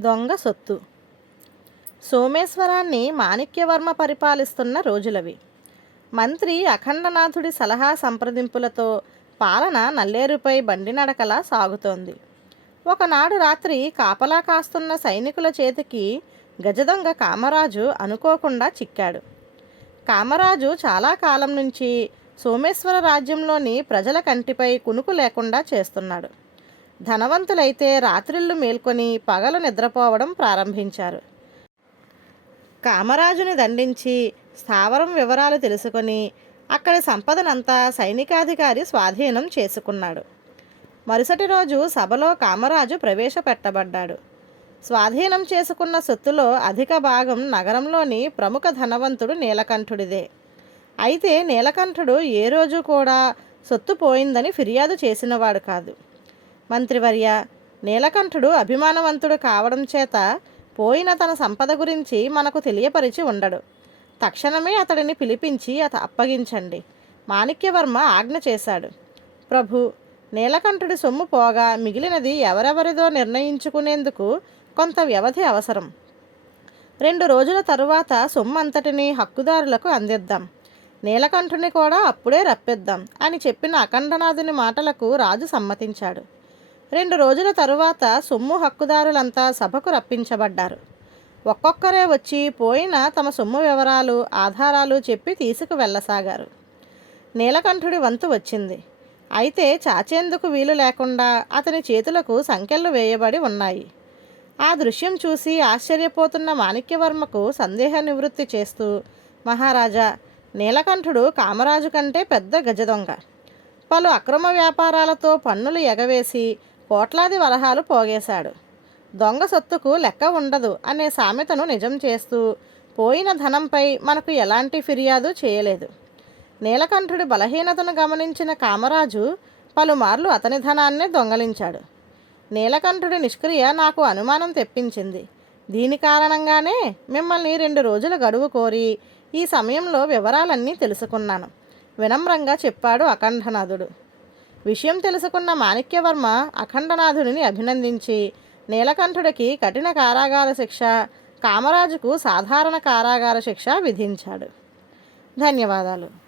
దొంగ సొత్తు. సోమేశ్వరాన్ని మాణిక్యవర్మ పరిపాలిస్తున్న రోజులవి. మంత్రి అఖండనాథుడి సలహా సంప్రదింపులతో పాలన నల్లేరుపై బండి నడకలా సాగుతోంది. ఒకనాడు రాత్రి కాపలా కాస్తున్న సైనికుల చేతికి గజదొంగ కామరాజు అనుకోకుండా చిక్కాడు. కామరాజు చాలా కాలం నుంచి సోమేశ్వర రాజ్యంలోని ప్రజల కంటిపై కునుకు లేకుండా చేస్తున్నాడు. ధనవంతులైతే రాత్రిళ్ళు మేల్కొని పగలు నిద్రపోవడం ప్రారంభించారు. కామరాజుని దండించి స్థావరం వివరాలు తెలుసుకొని అక్కడి సంపదనంతా సైనికాధికారి స్వాధీనం చేసుకున్నాడు. మరుసటి రోజు సభలో కామరాజు ప్రవేశపెట్టబడ్డాడు. స్వాధీనం చేసుకున్న సొత్తులో అధిక భాగం నగరంలోని ప్రముఖ ధనవంతుడు నీలకంఠుడిదే. అయితే నీలకంఠుడు ఏ రోజు కూడా సొత్తు పోయిందని ఫిర్యాదు చేసినవాడు కాదు. మంత్రివర్య నీలకంఠుడు అభిమానవంతుడు కావడం చేత పోయిన తన సంపద గురించి మనకు తెలియపరిచి ఉండడు. తక్షణమే అతడిని పిలిపించి అత అప్పగించండి. మాణిక్యవర్మ ఆజ్ఞ చేశాడు. ప్రభు నీలకంఠుడి సొమ్ము పోగా మిగిలినది ఎవరెవరిదో నిర్ణయించుకునేందుకు కొంత వ్యవధి అవసరం. రెండు రోజుల తరువాత సొమ్ము అంతటిని హక్కుదారులకు అందిద్దాం. నీలకంఠుని కూడా అప్పుడే రప్పిద్దాం అని చెప్పిన అఖండనాథుని మాటలకు రాజు సమ్మతించాడు. రెండు రోజుల తరువాత సొమ్ము హక్కుదారులంతా సభకు రప్పించబడ్డారు. ఒక్కొక్కరే వచ్చి పోయిన తమ సొమ్ము వివరాలు ఆధారాలు చెప్పి తీసుకు వెళ్ళసాగారు. నీలకంఠుడి వంతు వచ్చింది. అయితే చాచేందుకు వీలు లేకుండా అతని చేతులకు సంకెళ్ళు వేయబడి ఉన్నాయి. ఆ దృశ్యం చూసి ఆశ్చర్యపోతున్న మాణిక్యవర్మకు సందేహ నివృత్తి చేస్తూ మహారాజా నీలకంఠుడు కామరాజు కంటే పెద్ద గజదొంగ. పలు అక్రమ వ్యాపారాలతో పన్నులు ఎగవేసి కోట్లాది వరహాలు పోగేశాడు. దొంగ సొత్తుకు లెక్క ఉండదు అనే సామెతను నిజం చేస్తూ పోయిన ధనంపై మనకు ఎలాంటి ఫిర్యాదు చేయలేదు. నీలకంఠుడి బలహీనతను గమనించిన కామరాజు పలుమార్లు అతని ధనాన్నే దొంగలించాడు. నీలకంఠుడి నిష్క్రియ నాకు అనుమానం తెప్పించింది. దీని కారణంగానే మిమ్మల్ని రెండు రోజుల గడువు కోరి ఈ సమయంలో వివరాలన్నీ తెలుసుకున్నాను. వినమ్రంగా చెప్పాడు అఖండనాథుడు. విషయం తెలుసుకున్న మాణిక్యవర్మ అఖండనాథుడిని అభినందించి నీలకంఠుడికి కఠిన కారాగార శిక్ష కామరాజుకు సాధారణ కారాగార శిక్ష విధించాడు. ధన్యవాదాలు.